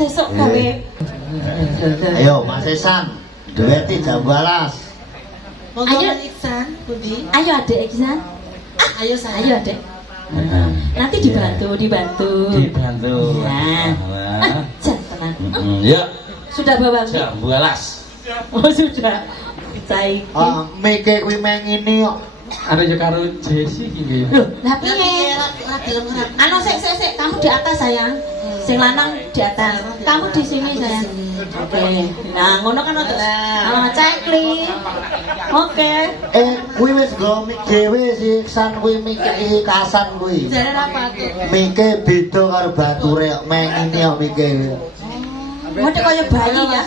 sesuk gawe. Ayo Mas Ihsan, dueti jam 12. Ayo Iksan, Budi. Ayo Adek Iksan. Ayo saya. Ayo Adek. Nanti dibantu. Nah. Jangan. Ya. Sudah bawa mic? Jam 12. Oh sudah. Saiki. Mike kuwi meng ini kok. Ada yo karo Jesse iki. Loh, lah piye? Anu sik, kamu di atas sayang. Sing lanang di atas. Kamu di sini sayang. Oke. Nah, ngono kan untuk cekli. Oke. Kuwi wis go mik dhewe si Ihsan kuwi mik iki kasan kuwi. Jare apa tuh? Mike beda karo bature kok meng ini kok mike. Model kaya bayi ya.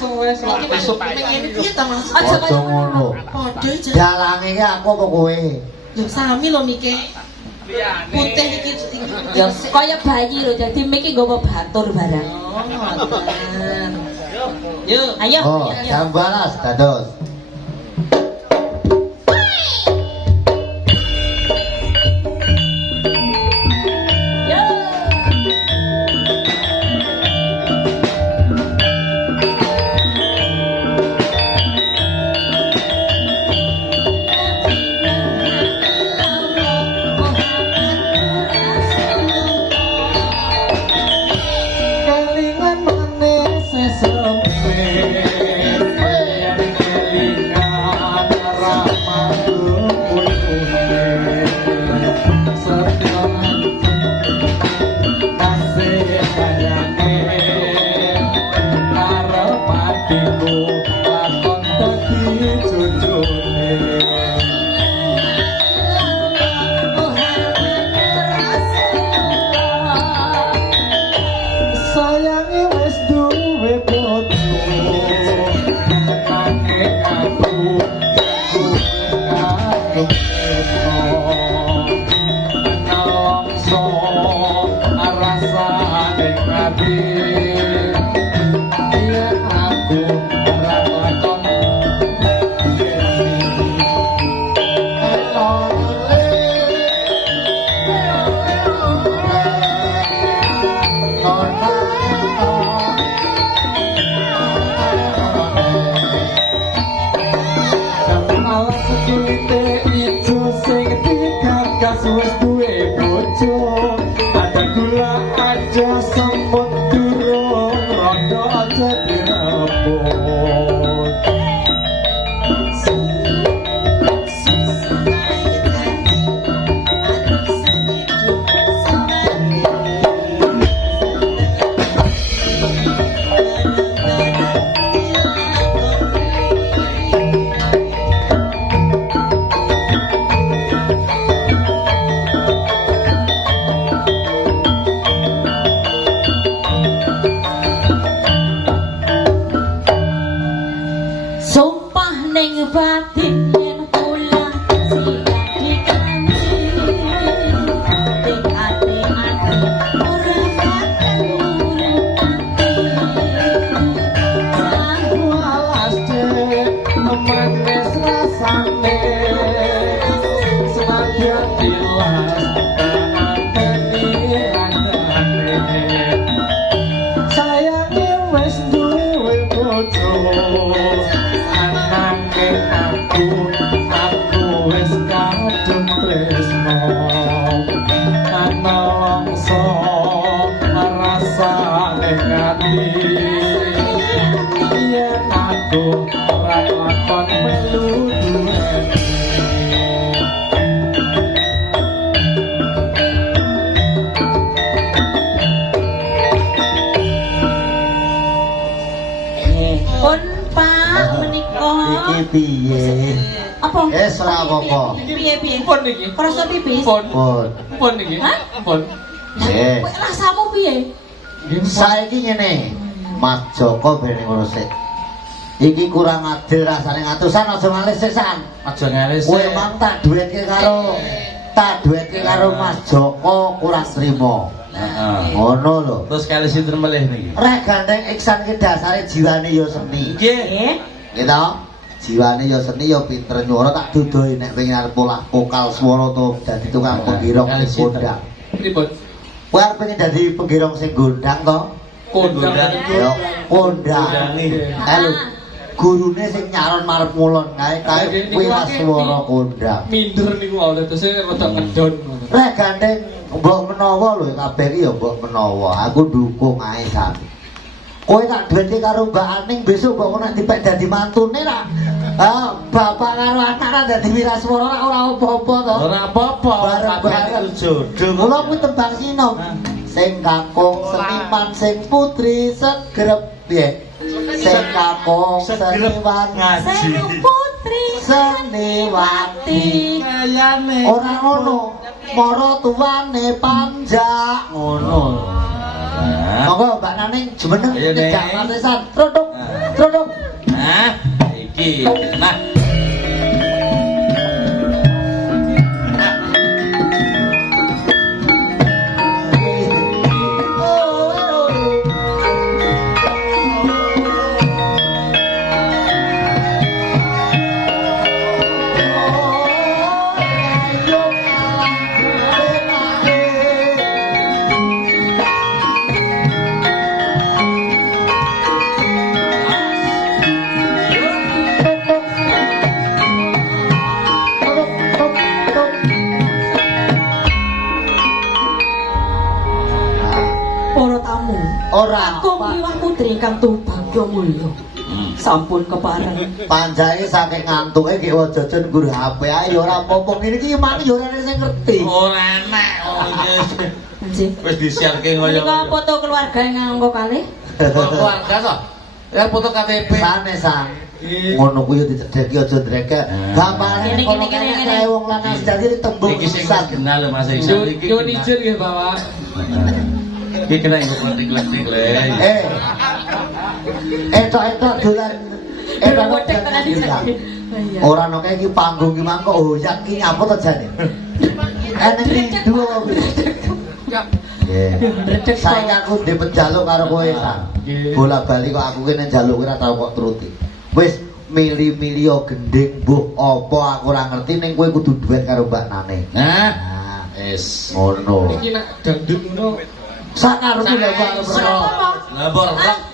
Besok Pengen piye to Mas? Aja Padha ngono. Padha aja. Dalange iki aku apa kowe? Yo sami lho Mike. Putih iki. Ya kaya bayi lho, dadi miki nggawa batur barang. Oh, ngoten. Yuk. Ayo. Oh, jam 12 dados. Piye? Apa? Ora apa-apa. Piye? Pun iki. Krasa pipis? Pun. Pun. Pun iki. Pun. Kowe rasamu piye? Saiki ngene. Mas Joko ben ngono sik. Iki kurang adil rasane ngatusan aja ngalis sisan. Aja ngalis. Kowe mang tak duwetke karo Mas Joko kurang trimo. Heeh. Ngono lho. Terus kali sinten melih niki? Rek gandeng Ihsan ki dasare jiwane ya seni. Nggih. Gitu, jiwane ya seni ya pinter nyuara tak dudoi nek pengen arep pola vokal swara to dadi tukang penggirong sing gondang. Pripun? Kowe arep pengen dadi penggirong sing gondang to? Kondang. Ya kondang. Lho, gurune sing nyaron marep ngulon kae Wiraswara kondang. Minder niku awalnya terus rada ngedon. Lek gandeng mbok menawa lho kabeh iki ya mbok menawa. Aku dukung ae sak. Kowe tak duwete karo Mbak Aning besok kok nek dipek dadi mantune ra. Bapak karo anak ra dadi Wiraswara ora apa-apa to. Ora apa-apa, Bareng-bareng. jodoh. Kula kuwi tembang sinom. Sing kakung seniman sing putri segrep piye. Sing kakung seniman Sing putri seniwati Kayane. ora ngono. Mara tuwane panjak ngono. Monggo Mbak Naning jumeneng Ayo, Nek. nyedak manisan. Truduk. Truduk. Nah, iki. Nah. para tamu. Ora Kakung liwat putri ingkang tubagya mulya. Sampun kepareng. panjake saking ngantuke ki jajan nggur HP ae ya ora apa-apa ngene iki mani ya ora ana sing ngerti. Ora enak. Nggih. Wis disiarke ngoyo. Menika foto keluarga ingkang angka kalih. Keluarga to. Ya foto KTP. Sanesan. Ngono kuwi ya dicedheki aja dreke. Bapakne Gini, kono gini, gini, kene gini. kae wong lanang sejati tembung Iki sing pisan. kenal lho Mas Iksan iki. Nyun izin nggih Bapak. Iki kena iku kletik-kletik le. Etok-etok dolan. Durung wedhek tenan iki. Iya. Ora ono kae iki panggung ki mangko hoyak ki apa to jane? Enek rindu apa piye? Nggih. Saiki aku ndek penjaluk karo kowe San. Bola-bali kok aku kene njaluk ora tau kok truti. Wis mili-mili yo gending mbuh apa aku ora ngerti ning kowe kudu duet karo Mbak Nane. Nah, Nah, wis. ngono. Iki nek dangdut ngono Sakarepmu lho Pak Arep. Labor.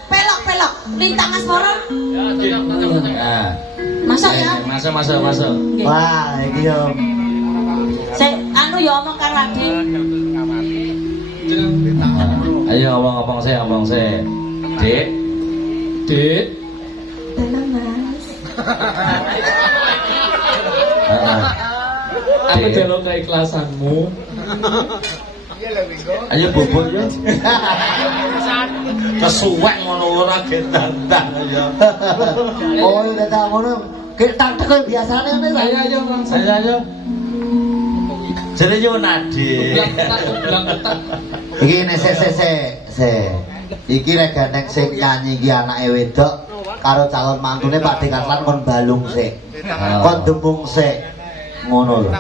Pelok-pelok lintang asmara. Nah. Masuk ya. Masuk. Nggih. Wah, iki yo Sik anu ya omong karo adik. Ayo ngomong sih. Dik. Dik. Tenang, Mas. Heeh. Aku delok keikhlasanmu. Ayo bobot yo. Kesuwek ngono ora gendang ya. Oh, udah tak ngono. Kayak tak kowe biasane ngene ta. Ayo langsung. Ayo. Jadi yo Nadi. Bilang ketak. Iki nek se. Iki rek gandeng sing nyanyi iki anake wedok karo calon mantune Pak Dekatlan kon balung sik. Kon dembung sik. Ngono lho.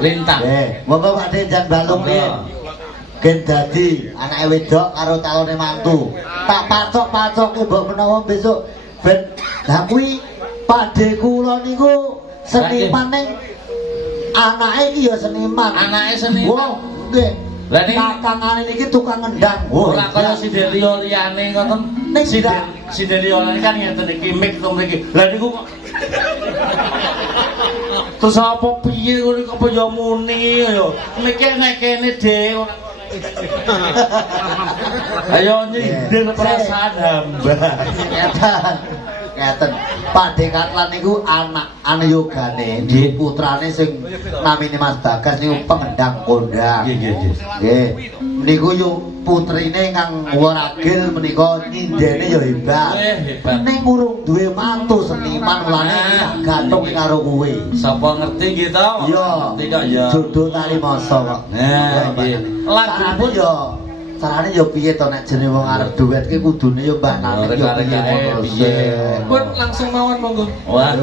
Lintang. Monggo Pak Dek jan balung riyen. Gen dadi anake wedok karo calone mantu. Tak pacok-pacoke mbok menawa besok ben lah kuwi Pak Dek kula niku seniman ning anake iki ya seniman. Anake seniman. Wah, nggih. Lah ning Kakangane niki tukang ngendang. ora kaya Sidelio liyane ngoten. Ning Sidelio kan ngeten iki mik to mriki. Lah niku kok terus apa piye ngono kok apa ya muni ya. Mike nek kene dhewe ora. Ayo nyindir perasaan hamba. Ngeten. Pak Dekatlan niku anak yogane, nggih putrane sing namine Mas Bagas niku pengendang kondang. Nggih. Nggih. Niku yo putrine kang Waragil menika nyindene yo hebat. Hebat. Ning urung duwe mantu seniman mulane gantung karo kowe. Sapa ngerti nggih to? Iya. Ngerti kok ya. Jodoh kali masa kok. Nah, nggih. Lagipun yo carane yo piye to nek jenenge wong arep duet ki kudune yo Mbak Nani yo piye. Pun langsung mawon monggo. Wah,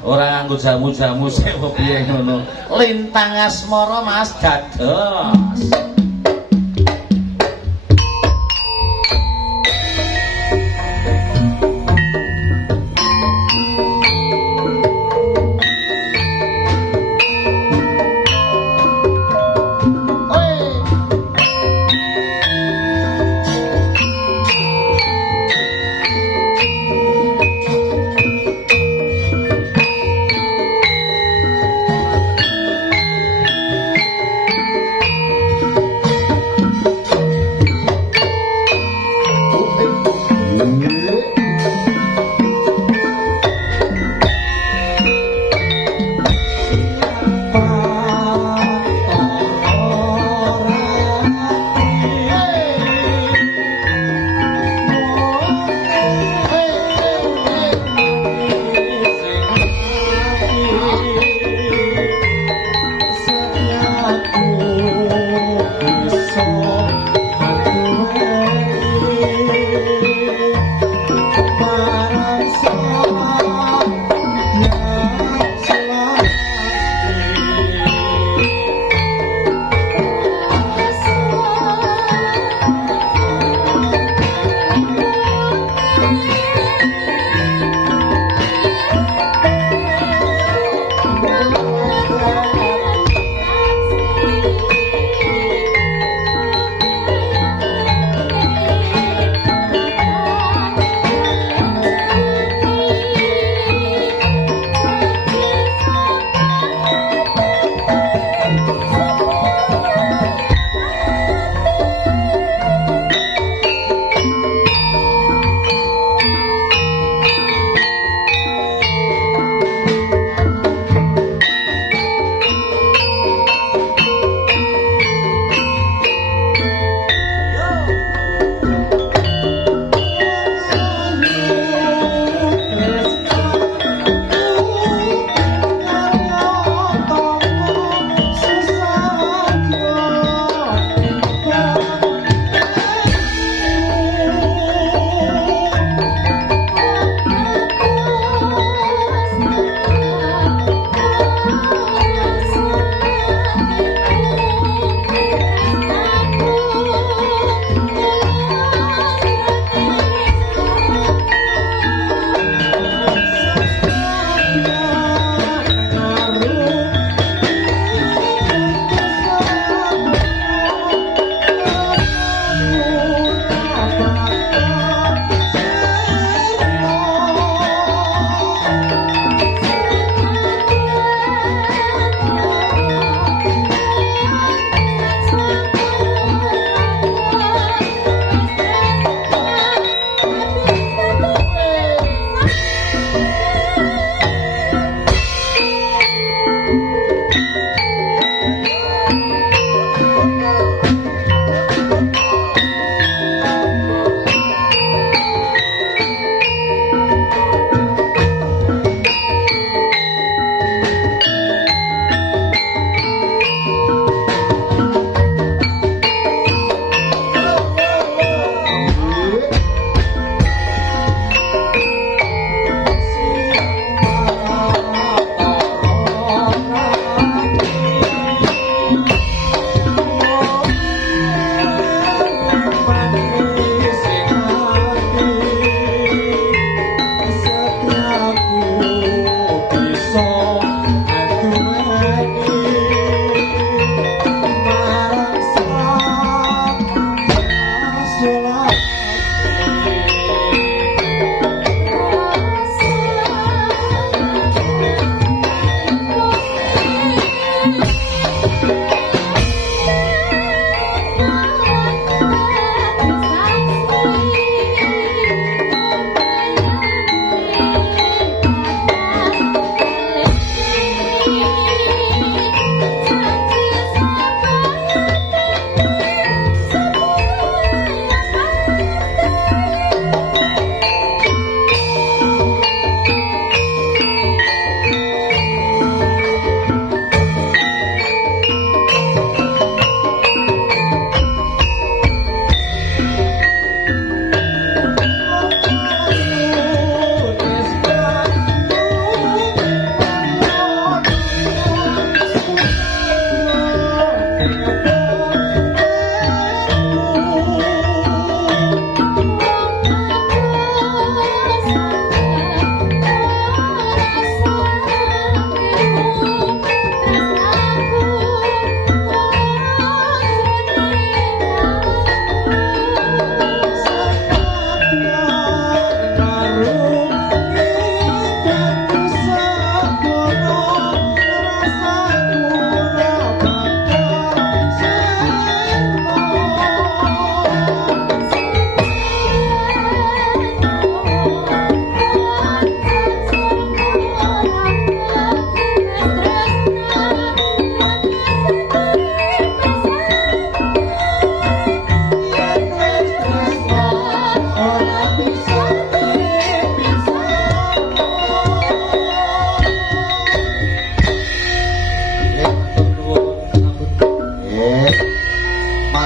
ora nganggo jamu-jamu sik kok piye ngono. Lintang asmara Mas dados.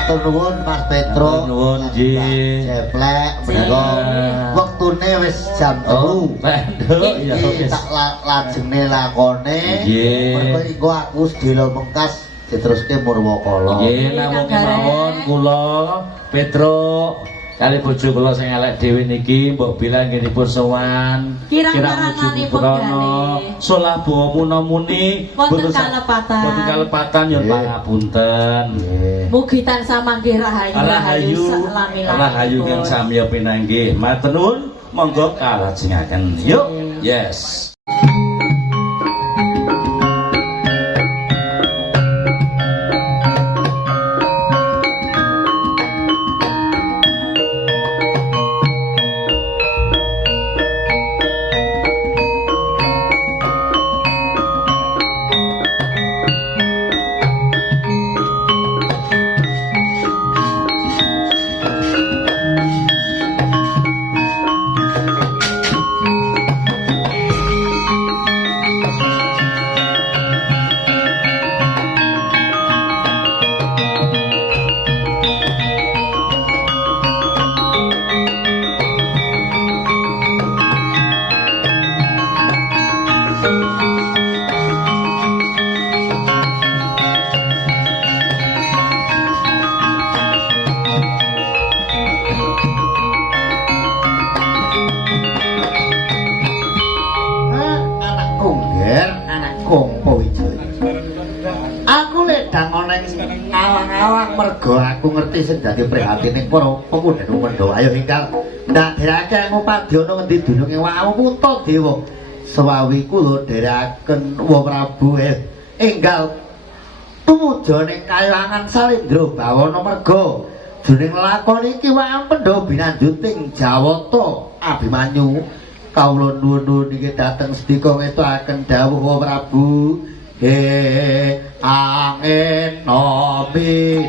matur nuwun Mas Petro. Matur nuwun nggih. Jeplek menika wektune wis jam 3. Penduk ya wis. Tak lajenge lakone. Nggih. Mergo iku aku sedelo mengkas diteruske Murwakala. Nggih, namung kemawon kula Petro kali bojo kula sing elek dhewe niki mbok bilang nginipun sowan Kirang-kiranganipun kalih solah bawa muna-muni wonten kalepatan. Wonten kalepatan nyuwun pangapunten. Mugi tansah manggih rahayu salami-lami. Rahayu kang samya pinanggih. Matur nuwun, monggo kalajengaken. Yuk. Yes. Aku ngerti sing dadi prihatining para pemuda-pemuda. Ayo hingkal ndak derake ngupadyono ngendi dununge wae putra dewa. Sewawi kula dherekaken Wa Prabu enggal tumuju ning Kayangan Salindra Bawana merga jroning lakon iki wae pendhawa binanjuting Jawata Abimanyu. Kawula nuwun niki dhateng sedika ngestuaken dawuh Wa Prabu. Angin nomi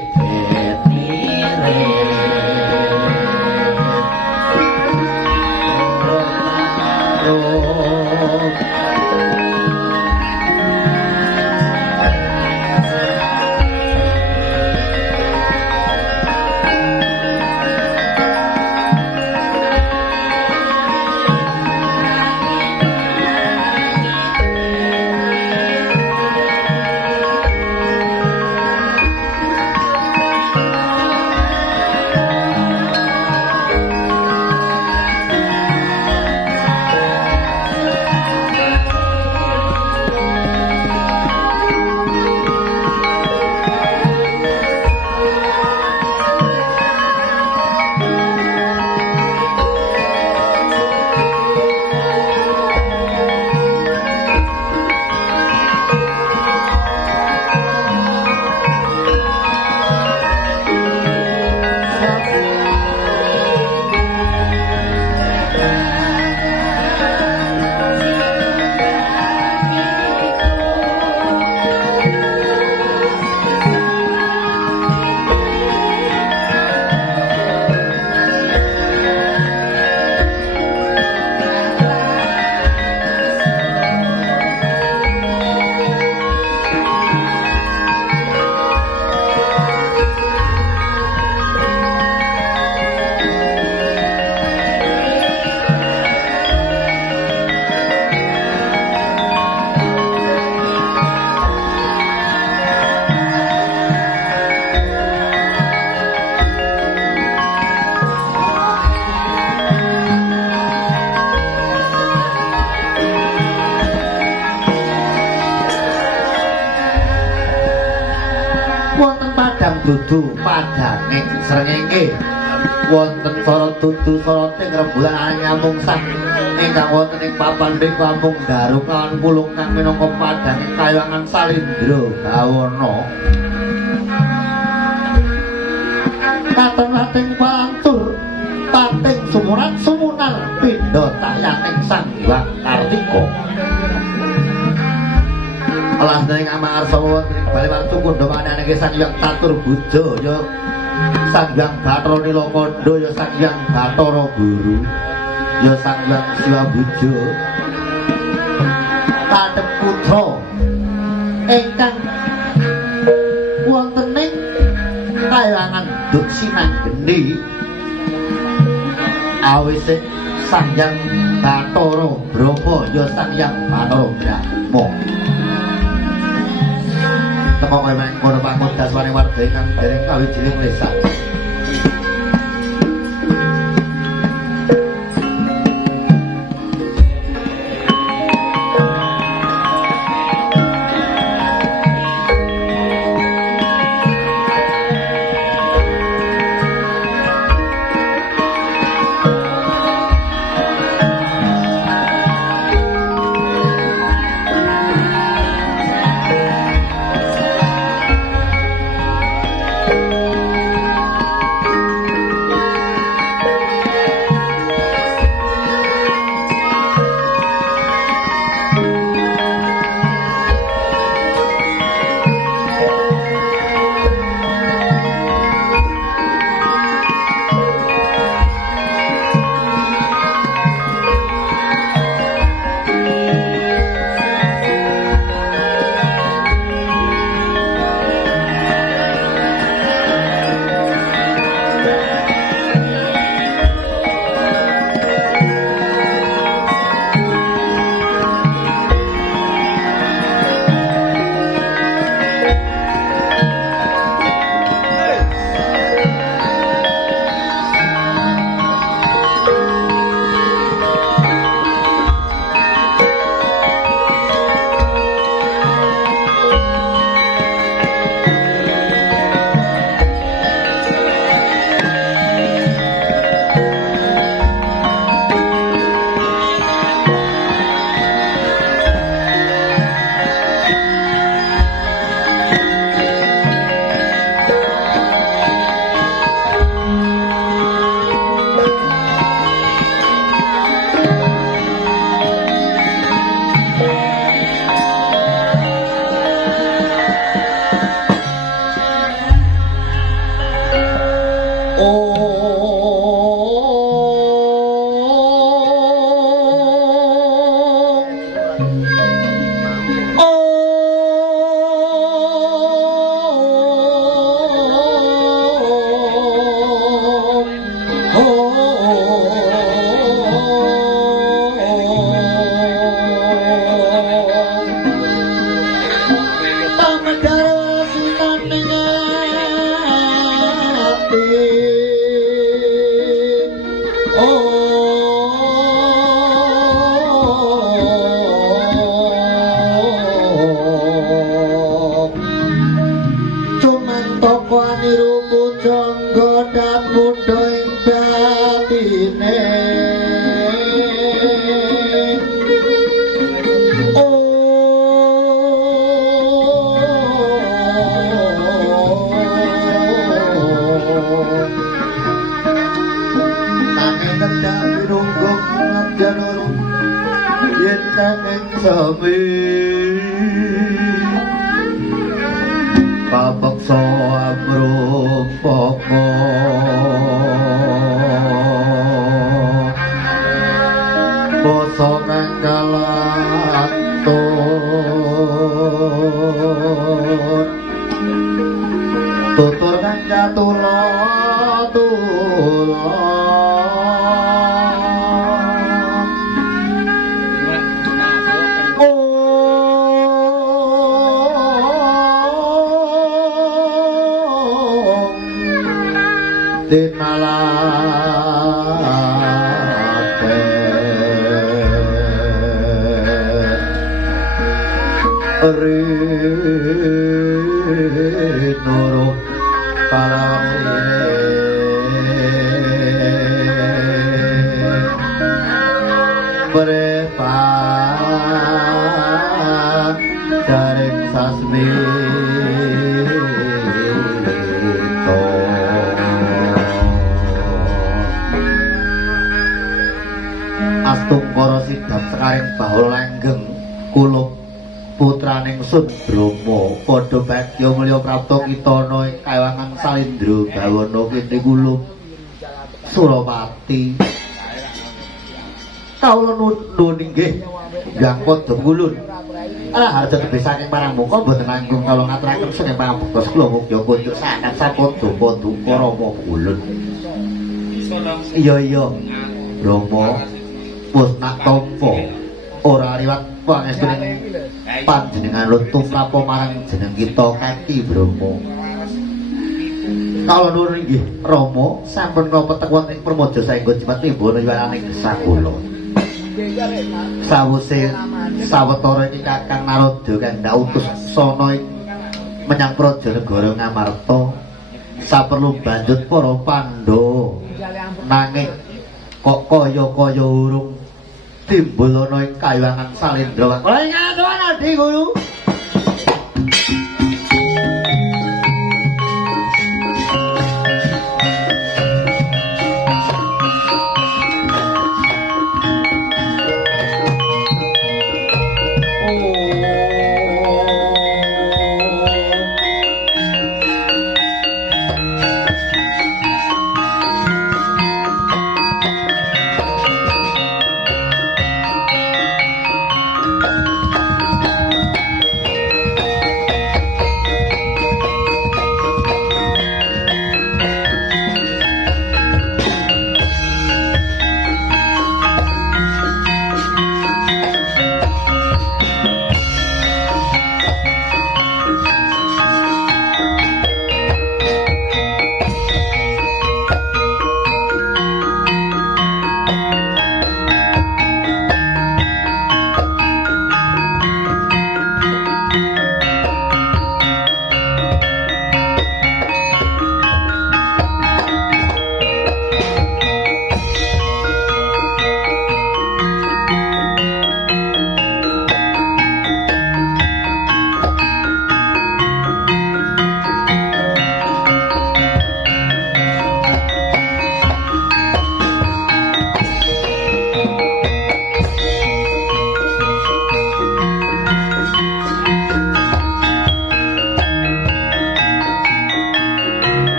dudu padaning srengenge wonten sara dudu sarating rembulan nyamungsan ingkang wonten ing papan ring kampung Darung lan pulung kang minangka padaning Kayangan Salindra Bawana katon-kating palantur pating sumurat sumunar pindha tayaning Sang Hyang Kartika alas dening Amarsa wonten ing bali martu kundha manane Sang Hyang Catur Buja ya Sang Hyang Bathara Nilakanda ya Sang Hyang Bathara Guru ya Sang Hyang Siwa Buja kadhep putra ingkang wonten ing kayangan duk sinanggeni awise Sang Hyang Bathara Brahma ya Sang Hyang Bathara Brahma teko kowe mengkono pangundas wani warga ingkang dereng kawijining lesan Papaksa amrumpaka basa kang kalantun tutur kang catula-tula Dinalate Rinuruk Palawine Berepang Jaring Sasmi Astung para sidap sekaring bahul langgeng kula putraning Sun Brahma padha bagya mulya prapta kitana ing kawangan Salendra Bawana kene kula Surawati kawula nuwun inggih Hyang Padha Kulun harja tebih saking parang muka mboten langkung kala ngaturaken saking pangabekta kula mukya kunjuk sangat sapodo duka Rama ulun. Iya Rama wis nak tampa ora liwat pangestuning panjenengan lutung prapa marang jeneng kita Kaki Brahma. Kala nuwun inggih Rama sampun kula petek wonten ing Permaja saengga jimat nimbana yuwananing gesah kula. Sawise sawetara iki Kakang Narada kang utus sono menyang Prajanegara Ngamarta saperlu banjut para Pandhawa nanging kok kaya-kaya urung timbul ana ing kayuwangan Salendra. Kula ingatkan Adi Guru.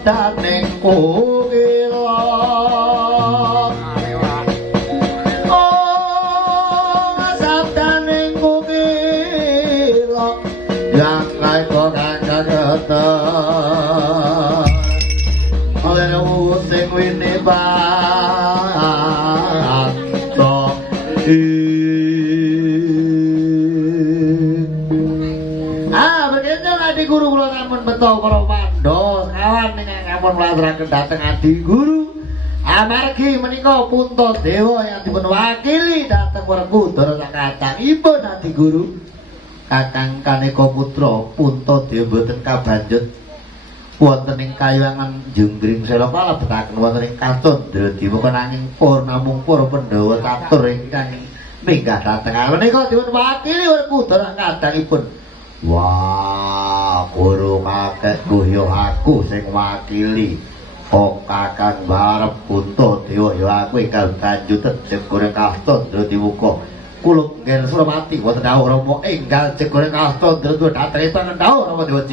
Daning kukila oh sabdaning kukila yang kaito kang kagetan oleh sing wini bangsa begitu Adi Guru kula sampun beto para Pandhawa kawan ingkang mlaturaken dhateng Adi Guru amargi menika Puntadewa yang dipun wakili dhateng Werkudara sakacangipun Adi Guru Kakang Kaneka Putra Puntadewa boten kabanjut wonten ing kayuwangan Junggring Sela kalebetaken wonten ing Kacandra Dewa nanging namung para Pandhawa catur ingkang minggah dhateng menika dipun wakili Werkudara sakacangipun. Wah, guru kakek kuyo aku sing wakili. Kok Kakang barep Puntadewa ya aku ingkang banjut Jegoreng Kacandra Dewa. Kula nggih Suramati wonten dawuh Rama enggal Jegoreng Kacandra Dewa dhateng tangan dawuh Rama Dewa.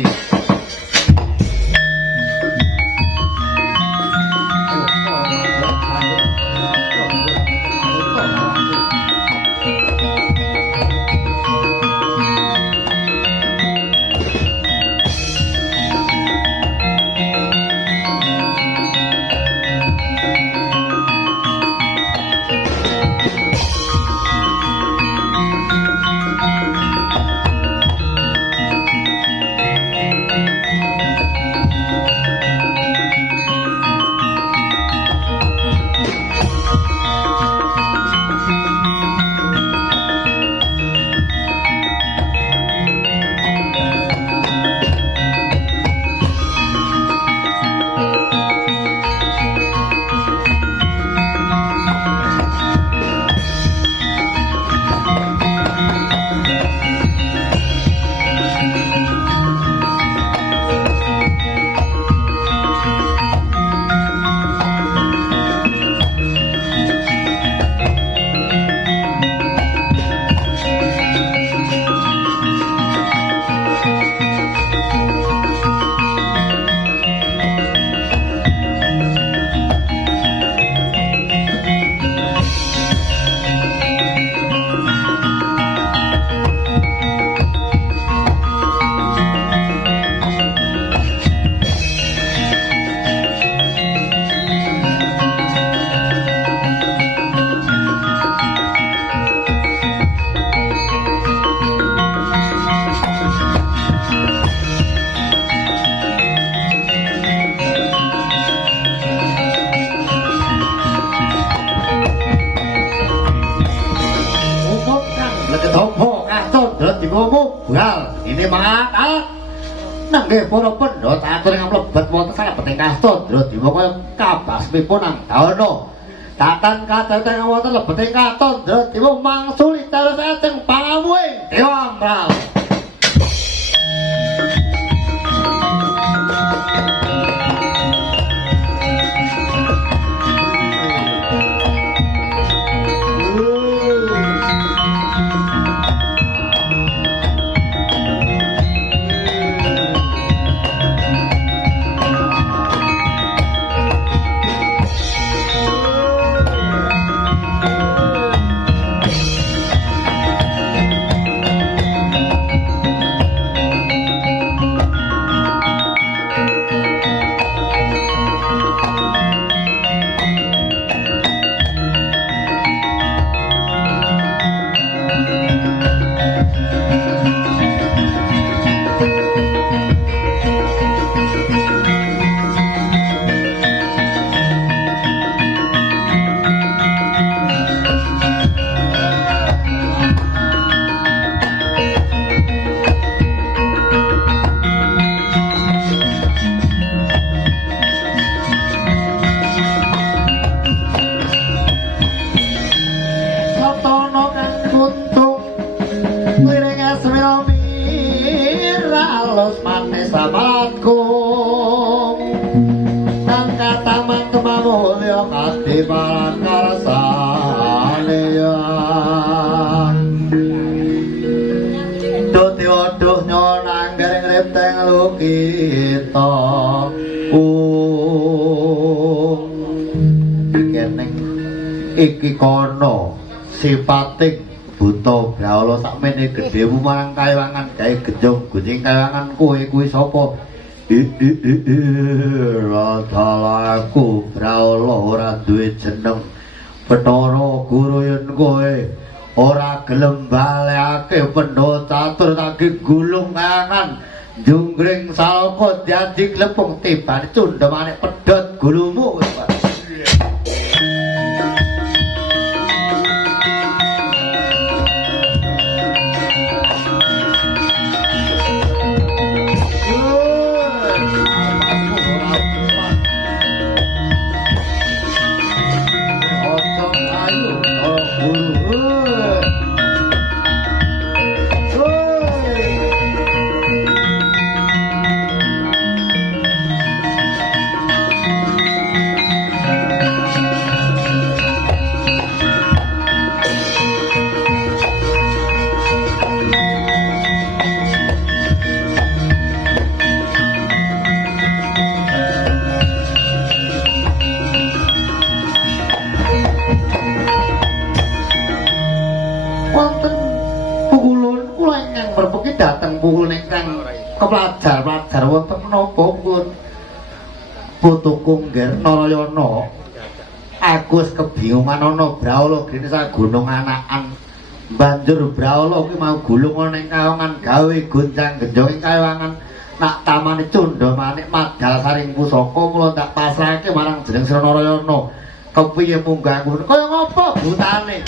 mubal ini mangkat nenggih para pendhot atur ing mlebet wonten salebeting Katondra Dewa kaya kabasmipun Anggana tatan kacaten wonten lebeting Katondra Dewa mangsuli terus ajeng pawuhing Dewa Mral. Iki kono sipating buta Brahala sakmene gedhemu marang kaewangan gawe genjong gunjing kaewangan kowe kuwi sapa? Radhalaku Brahala ora duwe jeneng Bathara Guru yen kowe ora gelem balekake pendhawa catur tagi gulung kaewangan junggring salaka dadi klepung tibane cundemane pedhot gulumu. Dateng pukul ingkang kepelajar-pelajar wonten menapa pun putuku ngger Narayana aku wis kebingungan ana Brahala gene sak gunung anakan banjur Brahala kuwi mau gulung ana ing kawangan gawe gonjang genjong ing kawangan nak tamane cundha manik madal saring pusaka kula tak pasrahake marang jeneng Sira Narayana kepiye munggah aku kaya ngapa butane.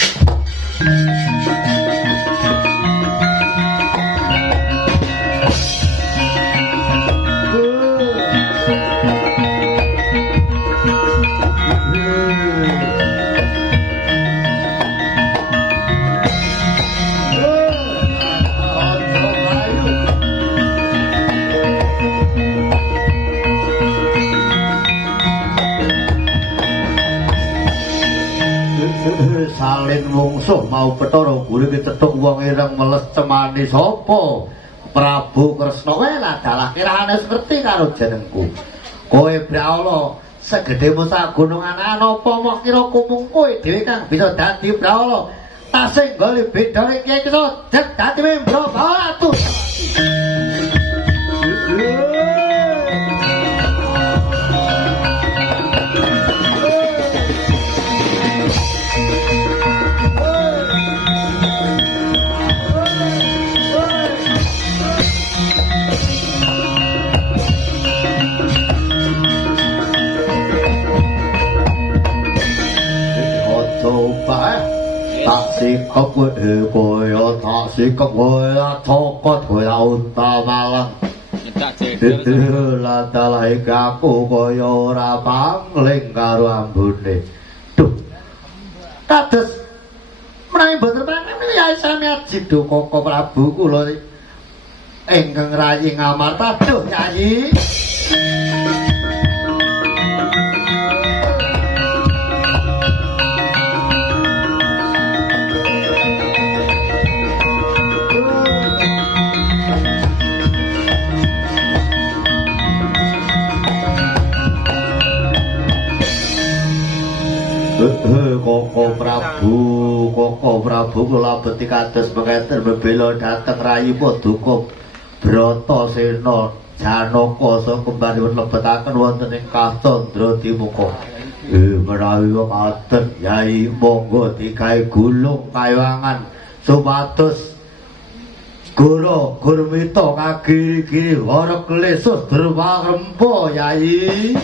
Salin mungsuh mau Bathara Guru cethuk wong ireng meles cemani sapa Prabu Kresna wela dalah kirane ngerti karo jenengku kowe Brahala segedhemu sak gunungan apa mok kira kumung kowe dhewe kang bisa dadi Brahala tasih goli bedane Kyai Kresna jet dadi membro batu. tak sikep kaya tak sikep kaya cokot kaya unta malang Ditulah dalah aku kaya ora pangling karo ambune. Duh. Kados menawi boten panganan ya sami aji Koko Prabu kula ingkang rayi ngamarta. Duh Nyai. Koko Prabu kula beti kados mengeten bebela dhateng rayi Paduka Bratasena Janaka saha kembaripun lebetaken wonten ing Kastandra Dimuka. Menawi wonten Yai monggo digawe gulung kayangan supados Guru Gurmita kagiri-giri ora klesus durwarempa Yai.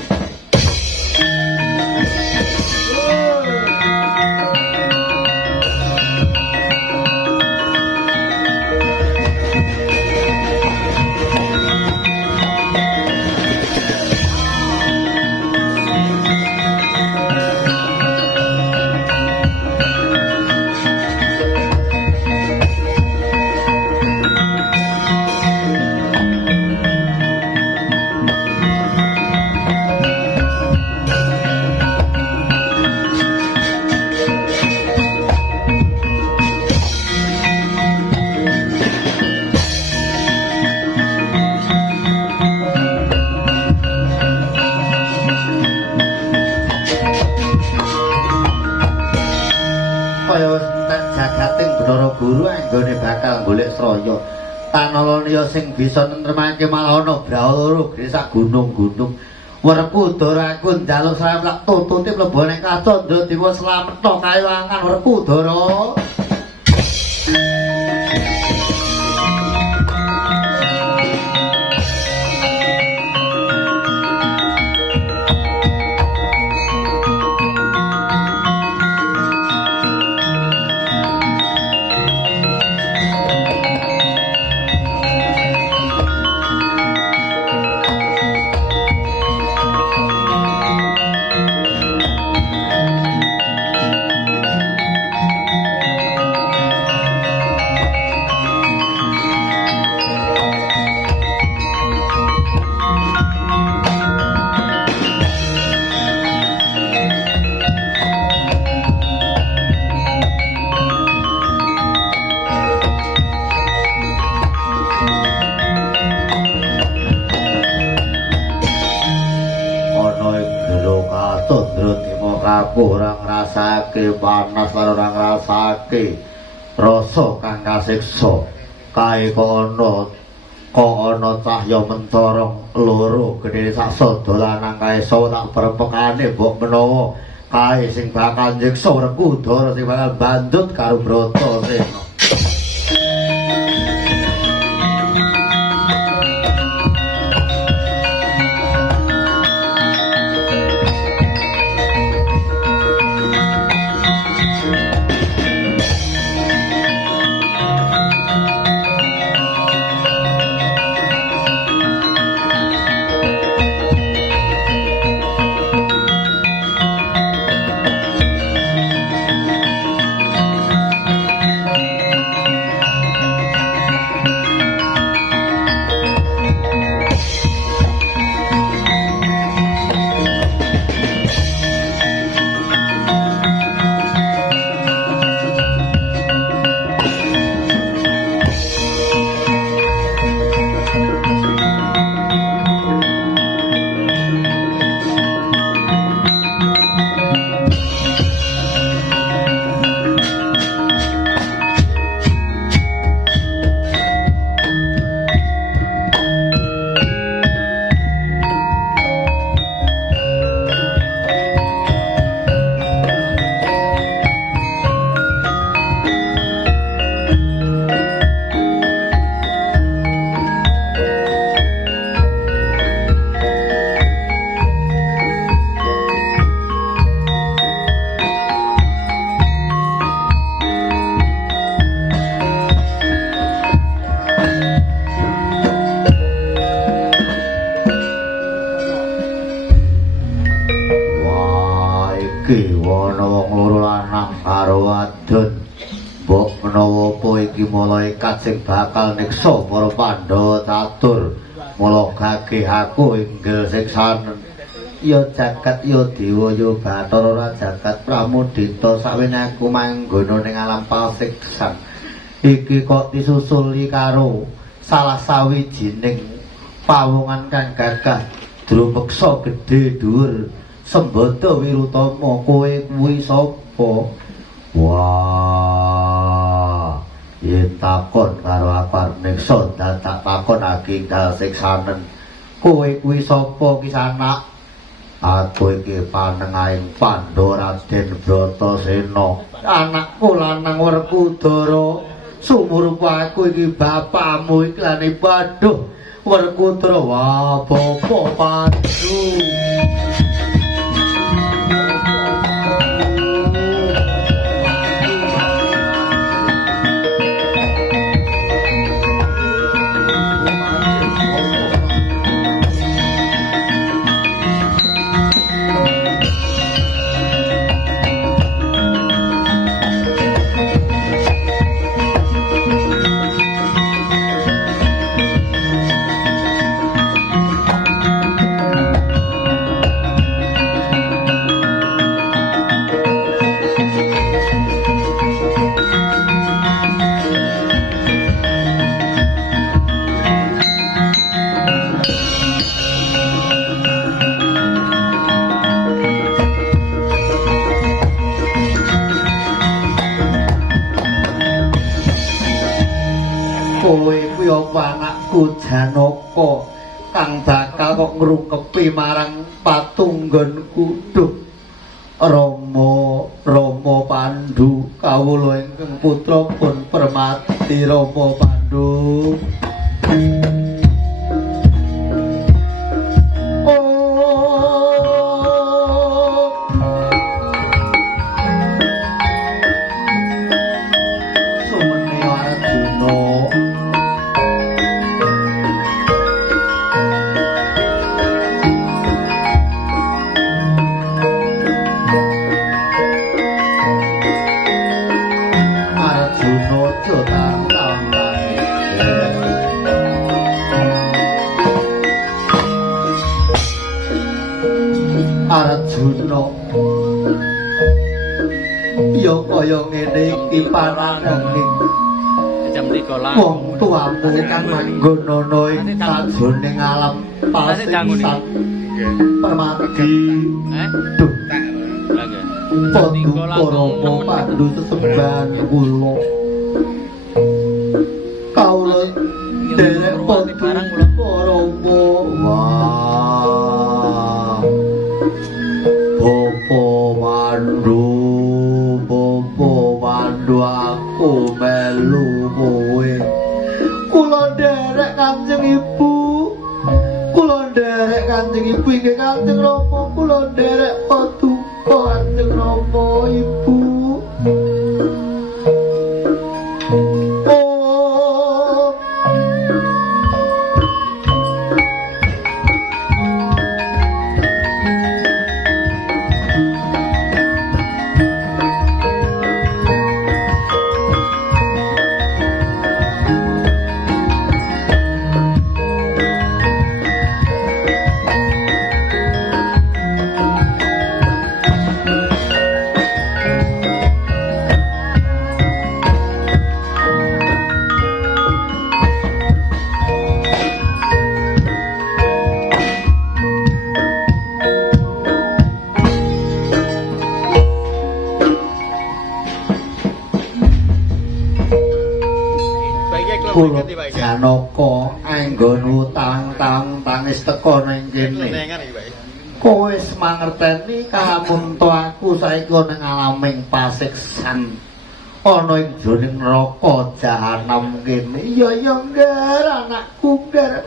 Guru anggone bakal golek sraya tanalana sing bisa nentremake malah ana brawara sak gunung-gunung Werkudara aku njaluk slamet tutute mlebu ning Kastandra Dewa slametna kayangan Werkudara. Ora ngrasake panas lan ora ngrasake rasa kang kasiksa kae kok ana cahya mencorong loro gedhe sak sada lanang kae sawo tak perpekane mbok menawa kae sing bakal nyiksa Werkudara sing bakal bandut karo Bratasena. iki ana wong loro lanang karo wadon. Mbok menawa apa iki malaikat sing bakal niksa para Pandhawa catur. Mula gageh aku inggil siksanen. Ya jagat ya dewa ya Bathara ora jagat Pramudita sakwene aku manggono ning alam pasiksan. Iki kok disusuli karo salah sawijining pawongan kang gagah drumeksa gedhe dhuwur Sembada Wirutama. Kowe kuwi sapa? Wah, yen takon karo aku neksa dadak takon agenggal siksanen. Kowe kuwi sapa Kisanak? Aku iki panengahing Pandhawa Raden Bratasena, anakku lanang Werkudara. Sumurpa aku iki bapakmu iklane Waduh Werkudara. Wah, Bapa Pandu. Kowe kuwi apa anakku Janaka kang bakal kok ngrukepi marang patunggonku. Duh Rama Pandhu kawula ingkang putra pun Permati Rama Pandhu. Arjuna ya kaya ngene iki pananganing wong tuamu kang manggon ana ing sajroning alam pasiksan Permati. Duh Paduka Rama Pandhu sesembahan kula kawula derek Paduka Rama. Wah Bapa Pandhu aku melu kowe. Kula nderek Kanjeng Ibu, kula nderek Kanjeng Ibu inggih Kanjeng Rama, kula nderek Paduka Kanjeng Rama Ibu. Janaka anggon utang-utang tangis teka ning kene. Kowe wis mangerteni kamunto aku saiki ning alaming pasiksan. Ana ing jroning neraka jahanam kene. Ya ngger anakku ngger.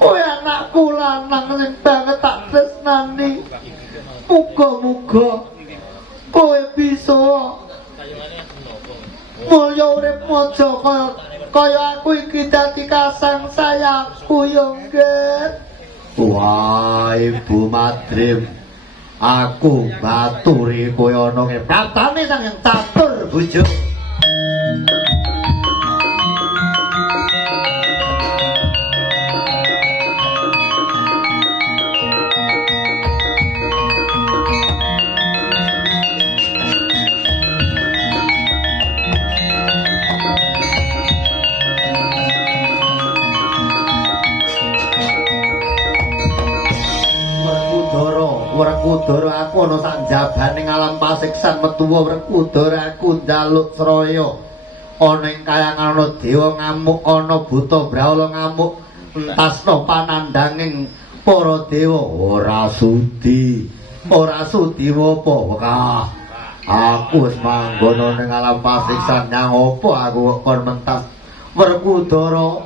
Kowe anakku lanang sing banget tak tresnani. Muga-muga kowe bisa mulya urip mojo kaya aku iki dadi kasang sayangku yo ngger. Wah Ibu Madrim aku baturi kowe ana ing pratane sang yang catur bojo. Werkudara aku ana sak jabaning alam pasiksan metuwa Werkudara aku njaluk Sraya ana ing kayangan ana dewa ngamuk ana buta brahala ngamuk entasna panandanging para dewa ora sudi apa wekah aku wis manggon ning alam pasiksan nyang apa aku kon mentas Werkudara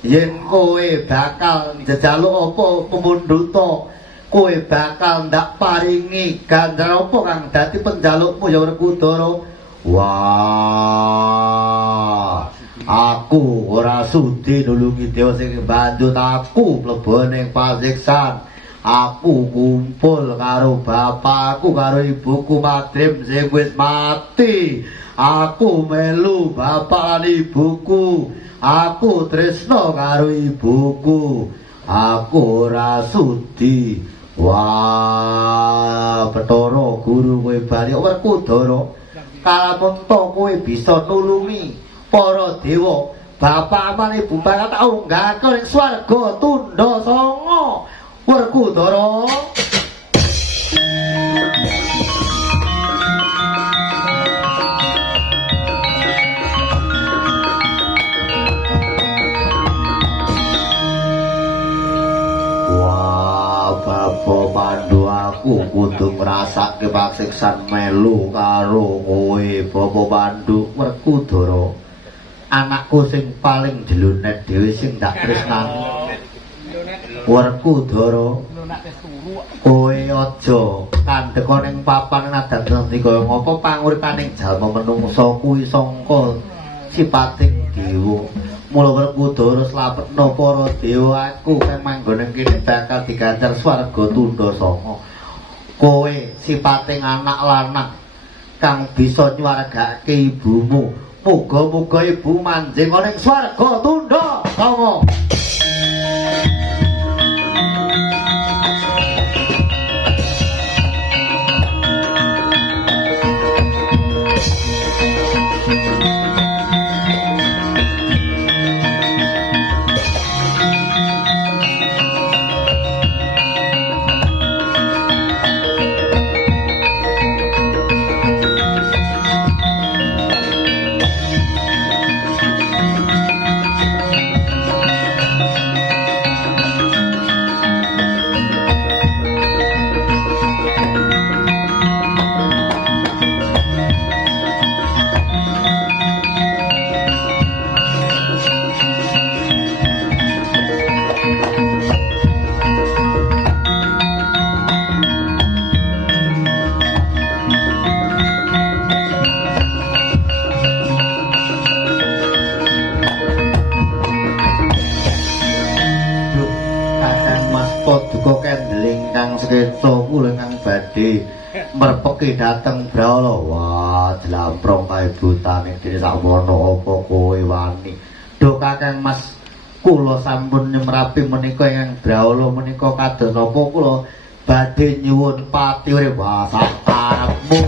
yen kowe bakal njaluk apa pemunduta kowe bakal ndak paringi gandara apa kang dadi penjalukmu ya Werkudara. Wah, aku ora sudi nulungi dewa sing bandut aku mlebu ning pasiksan. Aku kumpul karo bapakku karo ibuku Madrim sing wis mati. Aku melu bapak lan ibuku. Aku tresna karo ibuku. Aku ora sudi. Wah, Bathara Guru kowe bali Werkudara. Kalamun to kowe bisa nulungi para dewa, bapak lan ibu bakal tak unggahke ning swarga Tundha Sanga. Werkudara. Bapa Pandu aku kudu ngrasake pasiksan melu karo kowe Bapa Pandu Werkudara. Anakku sing paling jlunet dhewe sing tak tresnani. Werkudara. Kowe aja kandheka ning papan nadan nanti kaya ngapa panguripaning jalma menungsa kuwi sangka sipating dewa. Mula Werkudara slapetna para dewa aku kang manggon ing kene bakal diganjar swarga Tundha Sanga. Kowe sipating anak lanang kang bisa nyuwargake ibumu. Muga-muga ibu manjing ning swarga Tundha Sanga. Seketo kula kang badhe merpeki dhateng Brahala. Wah, jlamprong kae butane dene sakmono apa kowe wani. Duh Kakang Mas, kula sampun nyemrapi menika ing Brahala menika kados napa kula badhe nyuwun pati urip. Wah, sak karepmu.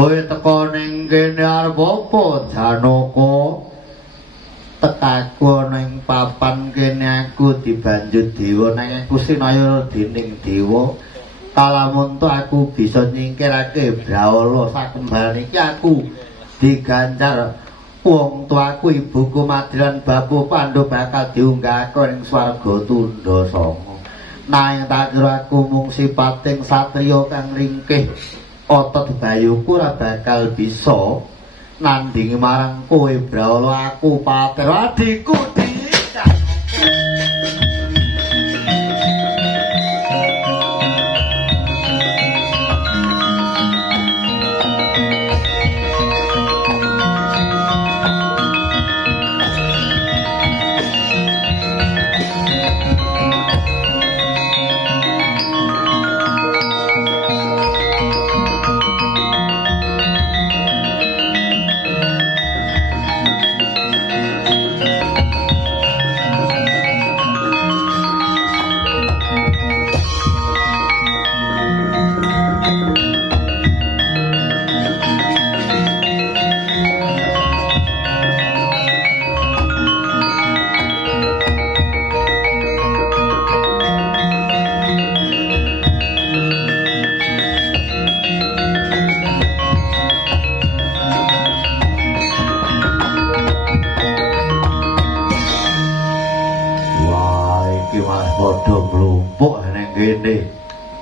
Kowe teko ning kene arep apa Janaka? Tekaku ning papan kene aku dibanjut dewa nang aku sinaya dening dewa. Kalamun to aku bisa nyingkirake Brawala sakembar iki aku diganjar wong tuaku ibuku Madiran Bapu Pandhu bakal diunggahake ning swarga tundha sanga. Nanging tak kira aku mung sipating satriya kang ringkih otot bayuku ora bakal bisa nandingi marang kowe Brawala aku pater adikku dicak. Kene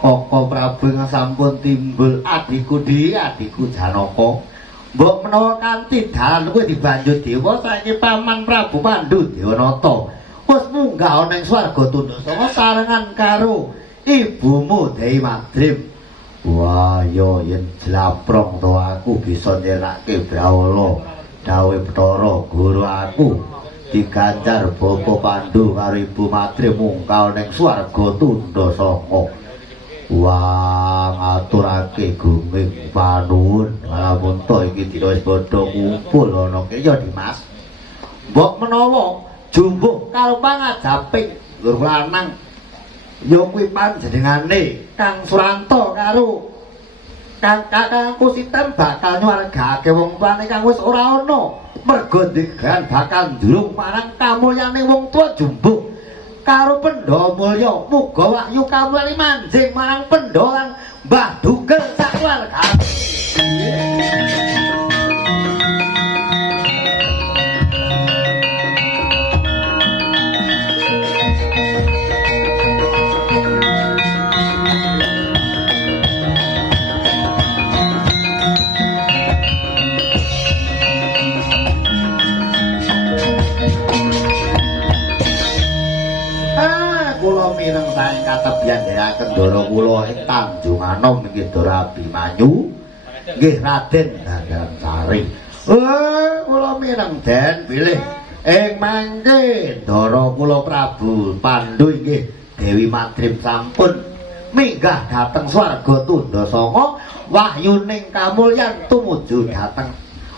Koko Prabu sampun timbul adikku adikku Janaka. Mbok menawa kanthi dalan kowe dibanjut dewa saiki paman Prabu Pandhu Dewanata wis munggah ana ing swarga tundha sanga sarengan karo ibumu Dewi Madrim. Wah yo yen jlaprong to aku bisa nyenake Brawala dawuh Bathara guru aku diganjar Bapa Pandhu karo Ibu Madrim mungkal ning swarga tundha sanga. Wah ngaturake guming panuwun lamun to iki dina wis padha kumpul ana kene ya Dimas. Mbok menawa jumbuh karo pangajaping guru lanang ya kuwi panjenengane Kang Suranta karo Kang Kusitan bakal nyuwargake wong tuane kang wis ora ana. Mergo degan bakal ndulung marang kamulyane wong tua jumbuh karo Pendha Mulya. Muga wahyu kamulyan manjing marang Pendha lan Mbah Dugel sakwargane. Kula mireng saking katebian dherekaken Ndara kula ing Tanjung Anom nggih Ndara Abimanyu nggih Raden Dandang Sari. Kula mireng den pilih ing mangke Ndara kula Prabu Pandhu nggih Dewi Madrim sampun minggah dhateng swarga tundha sanga wahyuning kamulyan tumuju dhateng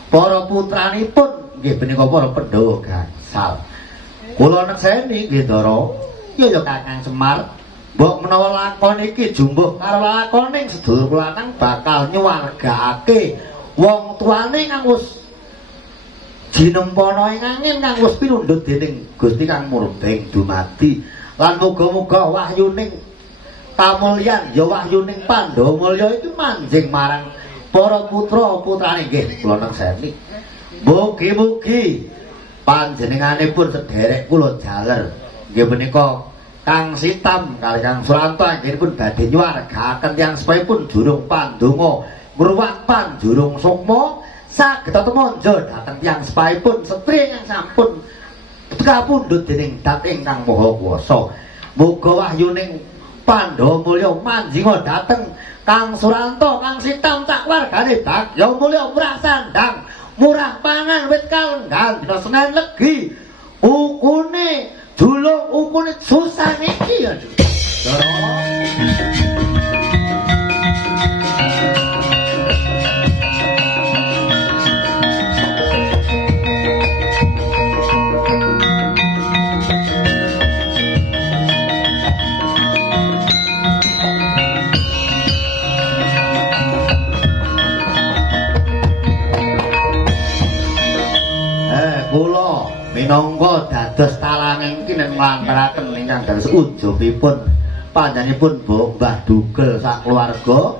para putranipun nggih menika para Pandhawa gangsal. Kula nekseni nggih Ndara ya Kakang Semar, mbok menawa lakon iki jumbuh karo lakoning sedulur lanang bakal nyuwargake wong tuane kang wis jinempana ing angin kang wis pinundhut dening Gusti Kang Murbeng dumadi lan muga-muga wahyuning kamulyan ya wahyuning Pandhawa Mulya iki manjing marang para putra-putrane nggih kula nekseni. Mugi-mugi panjenenganipun sederek kula jaler nggih menika Kang Sitam kali Kang Suranta nggihipun badhe nyuwargaken tiyang sepahipun durung pandonga ngruwakan durung sukma saged temanja dhateng tiyang sepahipun setri ingkang sampun kapundhut dening Dat ingkang Maha Kuwasa. Muga wahyuning Pandhawa Mulya manjinga dhateng Kang Suranta, Kang Sitam sak wargane Bagya Mulya murah sandang, murah pangan wit kalenggan dina Senin Legi. Ukune dulung ukune susah niki ya. minangka dados talanging kinen nglantaraken ingkang dados ujubipun panjenenganipun Mbah Dugel sak keluarga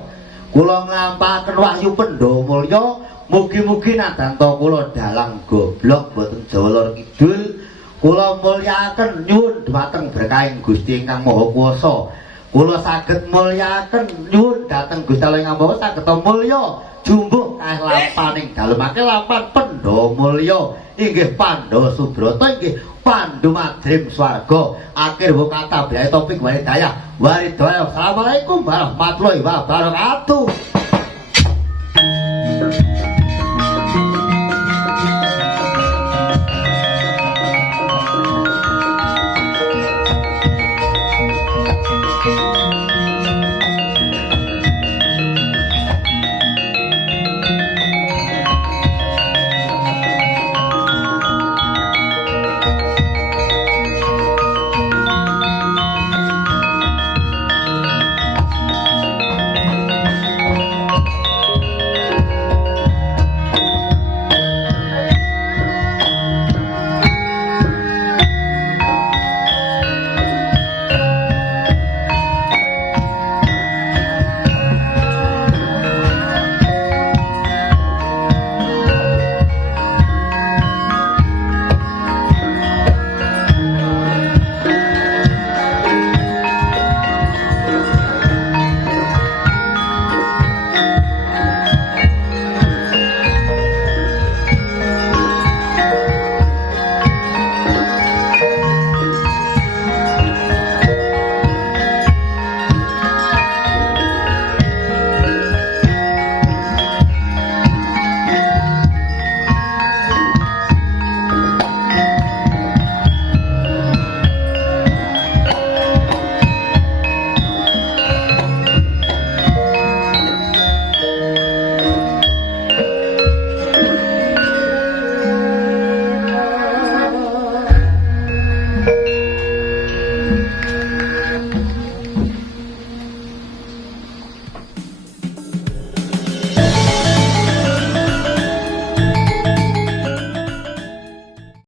kula nglampahaken wahyu pendhawa mulya mugi-mugi nadanta kula dalang goblok boten Jawa Lor Kidul kula mulyakaken nyuwun dhumateng berkahing Gusti ingkang Maha Kuwasa kula saged mulyakaken nyuwun dhateng Gusti Allah ingkang Maha saged mulya jumbuh kae lampaning dalem mangke lampan pendhawa mulya inggih Pandhawa Subrata inggih Pandu Madrim Swarga akhir kata bilai topik walidayah Assalamualaikum warahmatullahi wabarakatuh.